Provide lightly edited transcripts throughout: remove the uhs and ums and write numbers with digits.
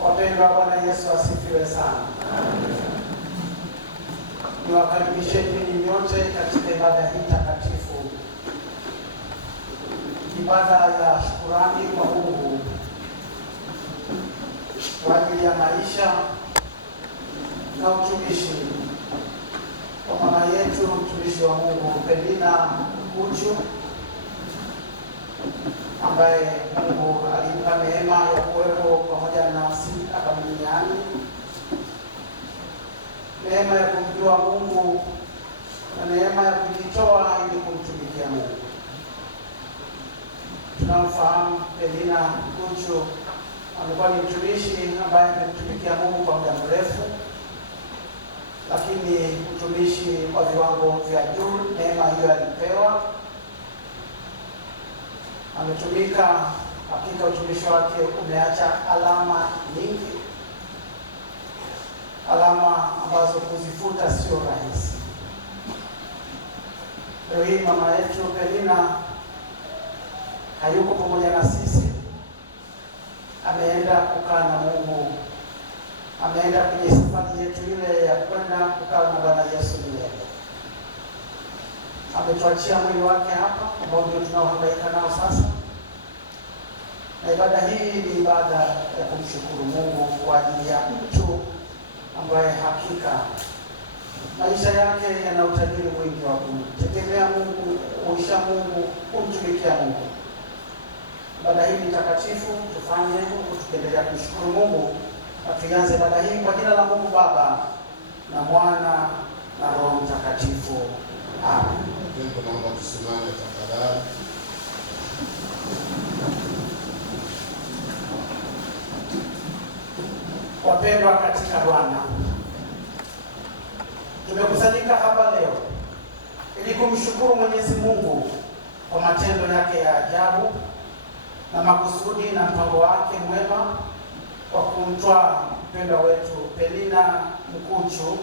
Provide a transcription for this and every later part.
Wapendwa, Bwana Yesu asifiwe sana. Niwakaribisheni nyote katika ibada hii takatifu, ibada ya shukrani kwa Mungu kwa ajili ya maisha na utumishi kwa mama yetu mtumishi wa Mungu Penina Mkuchu, ambaye Mungu alimpa neema ya kuwepo pamoja nasi hapa duniani, neema ya kumjua Mungu na neema ya kujitoa ili kumtumikia Mungu. Tunamfahamu Penina Mkuchu, amekuwa ni mtumishi ambaye amemtumikia Mungu kwa muda mrefu, lakini utumishi wa viwango vya juu. Neema hiyo alipewa, ametumika. Hakika utumishi wake umeacha alama nyingi, alama ambazo kuzifuta sio rahisi. Leo hii mama yetu Penina hayuko pamoja na sisi, ameenda kukaa na Mungu, ameenda kwenye safari yetu ile ya kwenda kukaa na Bwana Yesu milele. Ametuachia mwili wake hapa ambao ndio tunaohangaika nao sasa, na ibada hii ni ibada ya kumshukuru Mungu kwa ajili ya mtu ambaye hakika maisha yake yana utajiri mwingi wa kumtegemea Mungu, kuisha Mungu, kumtumikia Mungu. Ibada hii ni takatifu, tufanye huku tukiendelea kumshukuru Mungu, na tuanze ibada hii kwa jina la Mungu Baba na Mwana na Roho Mtakatifu. Amen. Naomba tusimame tafadhali. Wapendwa katika Bwana, tumekusanyika hapa leo ili kumshukuru Mwenyezi Mungu kwa matendo yake ya ajabu na makusudi na mpango wake mwema wa kumtoa mpendwa wetu Penina Mkuchu.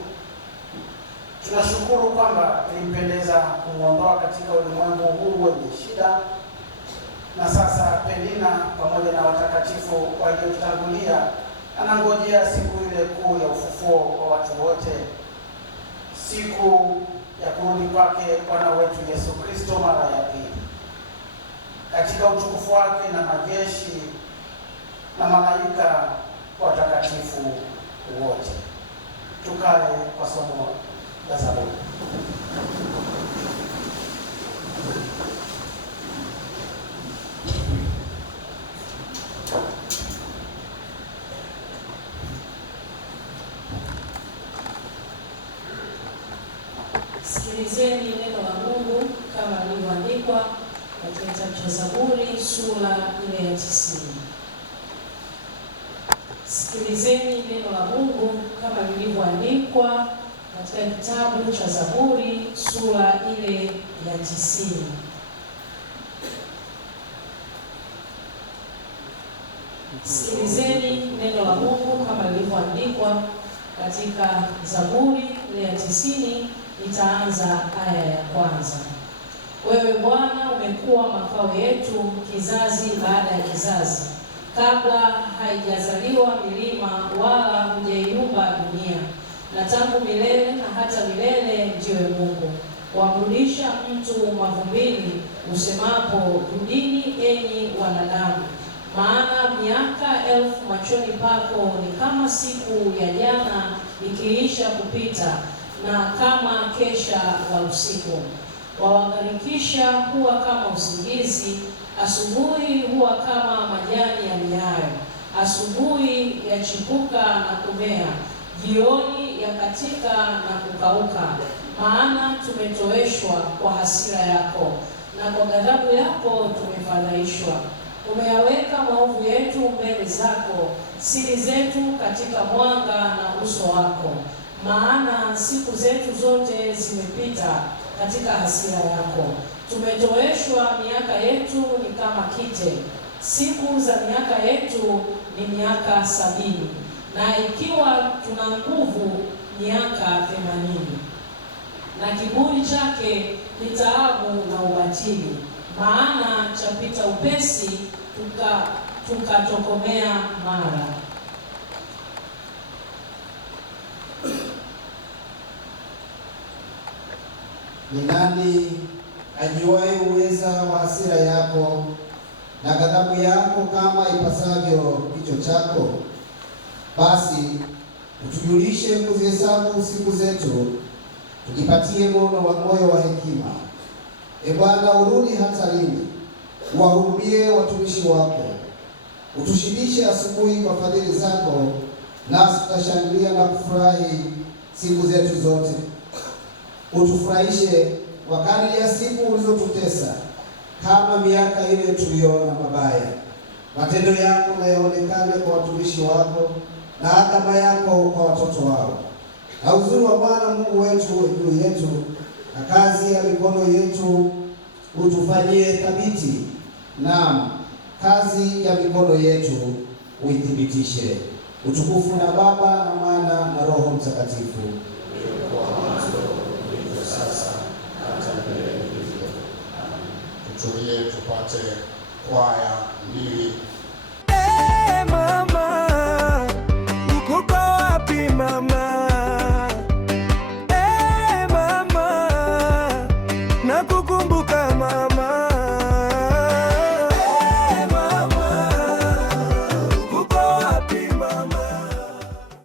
Tunashukuru kwamba ilimpendeza kumuondoa katika ulimwengu huu wenye shida, na sasa Penina pamoja na watakatifu waliotangulia anangojea siku ile kuu ya ufufuo wa watu wote, siku ya kurudi kwake Bwana wetu Yesu Kristo mara ya pili katika utukufu wake na majeshi na malaika watakatifu wote. Tukae kwa somo la Zaburi. Sikilizeni neno la Mungu kama lilivyoandikwa katika kitabu cha Zaburi sura ile ya 90. Sikilizeni neno la Mungu kama lilivyoandikwa katika kitabu cha Zaburi sura ile ya 90. Sikilizeni neno la Mungu kama lilivyoandikwa katika Zaburi ile ya 90. Itaanza aya ya kwanza. Wewe Bwana umekuwa makao yetu kizazi baada ya kizazi, kabla haijazaliwa milima wala hujaiumba dunia, na tangu milele na hata milele ndiwe Mungu. Wamrudisha mtu mavumbini, usemapo rudini enyi wanadamu, maana miaka 1000 machoni pako ni kama siku ya jana ikiisha kupita, na kama kesha la usiku. Wawagharikisha huwa kama usingizi, asubuhi huwa kama majani ya miayo, asubuhi yachipuka na kumea, jioni yakatika na kukauka. Maana tumetoweshwa kwa hasira yako, na kwa ghadhabu yako tumefadhaishwa. Umeyaweka maovu yetu mbele zako, siri zetu katika mwanga na uso wako. Maana siku zetu zote zimepita katika hasira yako. Tumetoweshwa, miaka yetu ni kama kite, siku za miaka yetu ni miaka 70, na ikiwa tuna nguvu miaka 80. Na kiburi chake ni taabu na ubatili, maana chapita upesi tukatokomea mara. Ni nani ajuaye uweza wa hasira yako na ghadhabu yako kama ipasavyo kichwa chako? Basi utujulishe kuzihesabu siku zetu, tujipatie moyo wa hekima. E Bwana, urudi hata lini? Uwahurumie watumishi wako. Utushibishe asubuhi kwa fadhili zako, nasi tutashangilia na kufurahi siku zetu zote. Utufurahishe kwa kadiri ya siku ulizotutesa, kama miaka ile tuliona mabaya. Matendo yako na yaonekane kwa watumishi wako, na adhabu yako kwa watoto wao. Na uzuri wa Bwana Mungu wetu juu yetu, na kazi ya mikono yetu utufanyie thabiti. Naam, kazi ya mikono yetu uithibitishe. Utukufu na Baba na Mwana na Roho Mtakatifu. Sasa hata milele. Tutulie tupate kwaya mbili